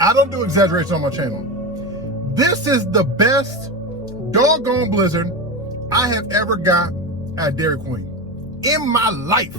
I don't do exaggeration on my channel. This is the best doggone blizzard I have ever got at Dairy Queen in my life.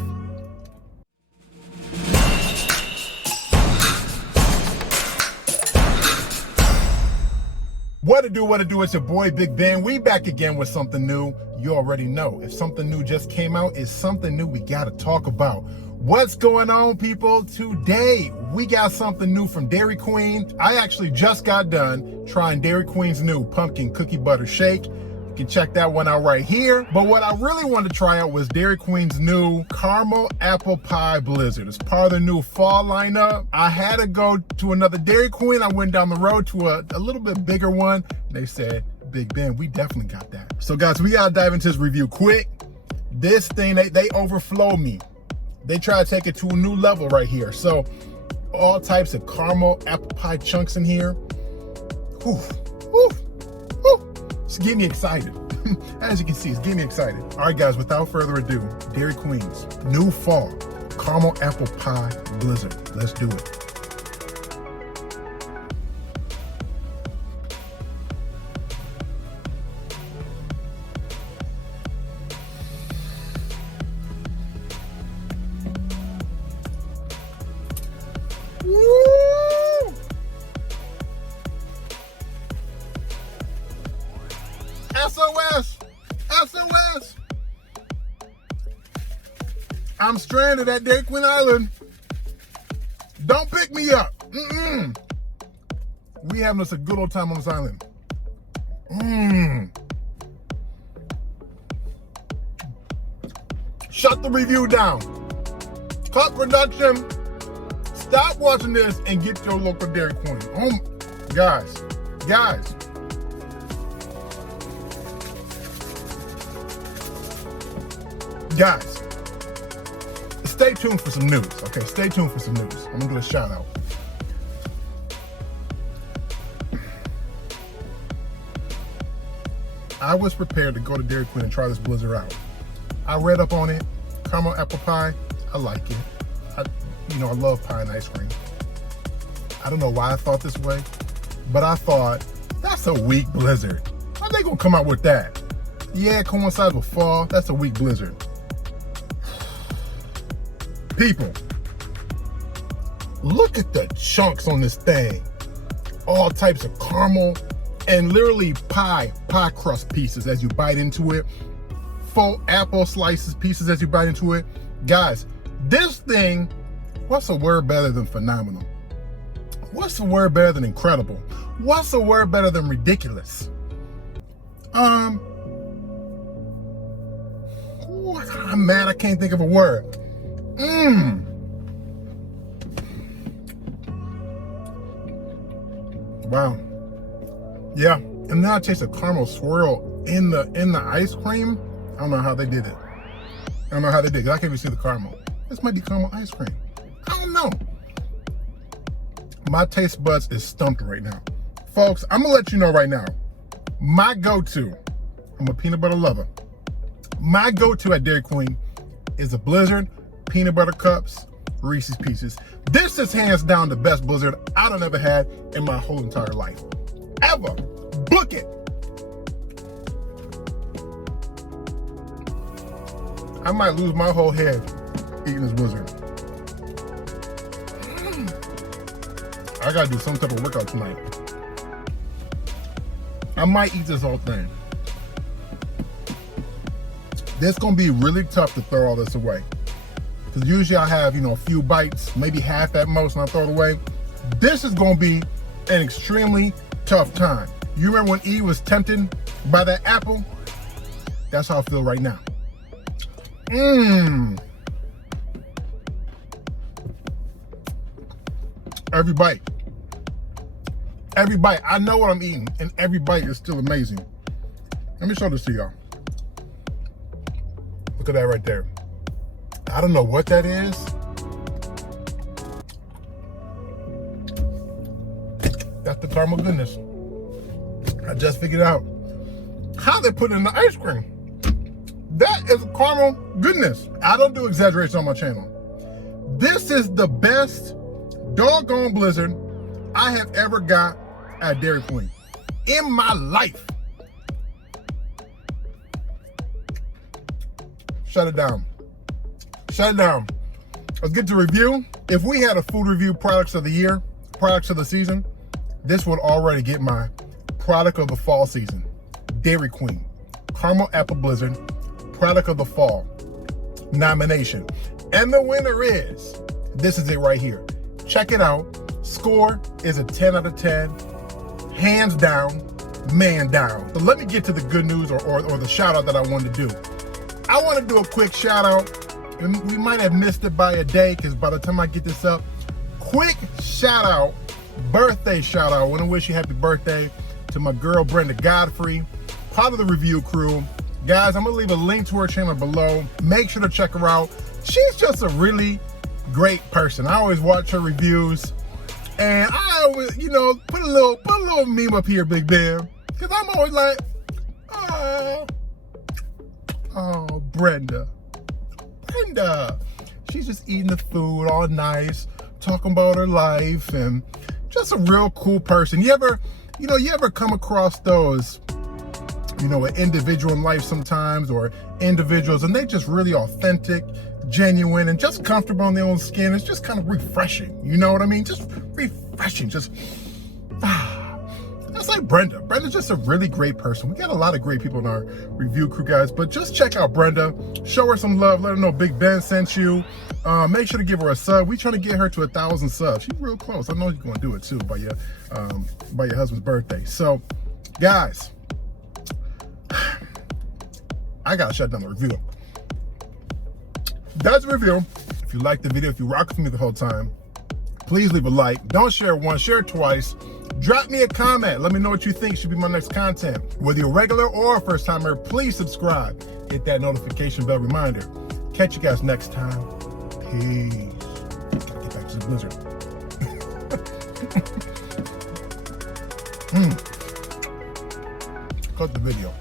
What it do, it's your boy Big Ben. We back again with something new. You already know, if something new just came out, it's something new we gotta talk about. What's going on, people? Today, we got something new from Dairy Queen. I actually just got done trying Dairy Queen's new pumpkin cookie butter shake. You can check that one out right here. But what I really wanted to try out was Dairy Queen's new caramel apple pie blizzard. It's part of the new fall lineup. I had to go to another Dairy Queen. I went down the road to a little bit bigger one. They said, Big Ben, we definitely got that. So guys, we gotta dive into this review quick. This thing, they overflow me. They try to take it to a new level right here. So all types of caramel apple pie chunks in here. Whew, whew, whew. It's getting me excited. As you can see, it's getting me excited. All right, guys, without further ado, Dairy Queen's new fall caramel apple pie blizzard. Let's do it. Woo! SOS! SOS! I'm stranded at Dairy Queen Island. Don't pick me up. We having us a good old time on this island. Shut the review down. Cut production. Stop watching this and get your local Dairy Queen. Guys. Guys, stay tuned for some news, okay? Stay tuned for some news. I'm gonna do a shout out. I was prepared to go to Dairy Queen and try this blizzard out. I read up on it, caramel apple pie, I like it. I love pie and ice cream. I don't know why I thought this way, but I thought, that's a weak blizzard. How are they gonna come out with that? Yeah, it coincides with fall, that's a weak blizzard. People, look at the chunks on this thing. All types of caramel and literally pie crust pieces as you bite into it. Full apple slices pieces as you bite into it. Guys, this thing, what's a word better than phenomenal? What's a word better than incredible? What's a word better than ridiculous? I'm mad I can't think of a word. Wow. Yeah, and now I taste a caramel swirl in the ice cream. I don't know how they did it. I don't know how they did it. I can't even see the caramel. This might be caramel ice cream. I don't know. My taste buds is stumped right now. Folks, I'm gonna let you know right now. My go-to, I'm a peanut butter lover. My go-to at Dairy Queen is a blizzard, peanut butter cups, Reese's Pieces. This is hands down the best blizzard I've ever had in my whole entire life. Ever. Book it. I might lose my whole head eating this blizzard. I gotta do some type of workout tonight. I might eat this whole thing. This gonna be really tough to throw all this away. Because usually I have, a few bites, maybe half at most, and I throw it away. This is gonna be an extremely tough time. You remember when Eve was tempted by that apple? That's how I feel right now. Every bite. Every bite. I know what I'm eating, and every bite is still amazing. Let me show this to y'all. Look at that right there. I don't know what that is. That's the caramel goodness. I just figured out how they put it in the ice cream. That is caramel goodness. I don't do exaggeration on my channel. This is the best doggone blizzard I have ever got at Dairy Queen in my life. Shut it down. Shut it down. Let's get to review. If we had a food review products of the year, products of the season, this would already get my product of the fall season. Dairy Queen Caramel Apple Blizzard product of the fall nomination. And the winner is, this is it right here. Check it out. Score is a 10 out of 10. Hands down, man down. So let me get to the good news or the shout out that I wanted to do. I want to do a quick shout out, and we might have missed it by a day because by the time I get this up, quick shout out, birthday shout out. I want to wish you happy birthday to my girl Brenda Godfrey, part of the review crew. Guys, I'm going to leave a link to her channel below. Make sure to check her out. She's just a really great person. I always watch her reviews, and I always, you know, put a little meme up here, Big Ben, because I'm always like, oh, Brenda. She's just eating the food all nice, talking about her life, and just a real cool person. You ever come across those, an individual in life sometimes, or individuals, and they just really authentic, genuine, and just comfortable in their own skin. It's just kind of refreshing. You know what I mean? Just refreshing. That's like Brenda. Brenda's just a really great person. We got a lot of great people in our review crew, guys, but just check out Brenda. Show her some love. Let her know Big Ben sent you. Make sure to give her a sub. We trying to get her to 1,000 subs. She's real close. I know you're going to do it too by your husband's birthday. So, guys, I got to shut down the review. That's the review. If you liked the video, if you rock with me the whole time, please leave a like. Don't share it once, share it twice. Drop me a comment. Let me know what you think should be my next content. Whether you're a regular or a first timer, please subscribe. Hit that notification bell reminder. Catch you guys next time. Peace. Gotta get back to the blizzard. Cut the video.